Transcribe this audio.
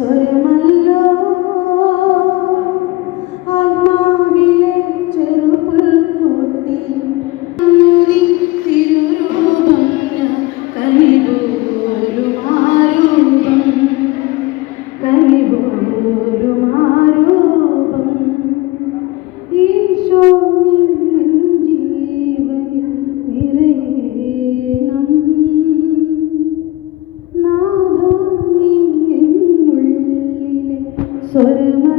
സ്വരമല്ലോ. ആത്മാവിലെ ചെറുപുൽ കൂട്ടി തിരുരൂപം കനിപോലും ആരൂപം കനിപോലും ഈശോ സ്വരമ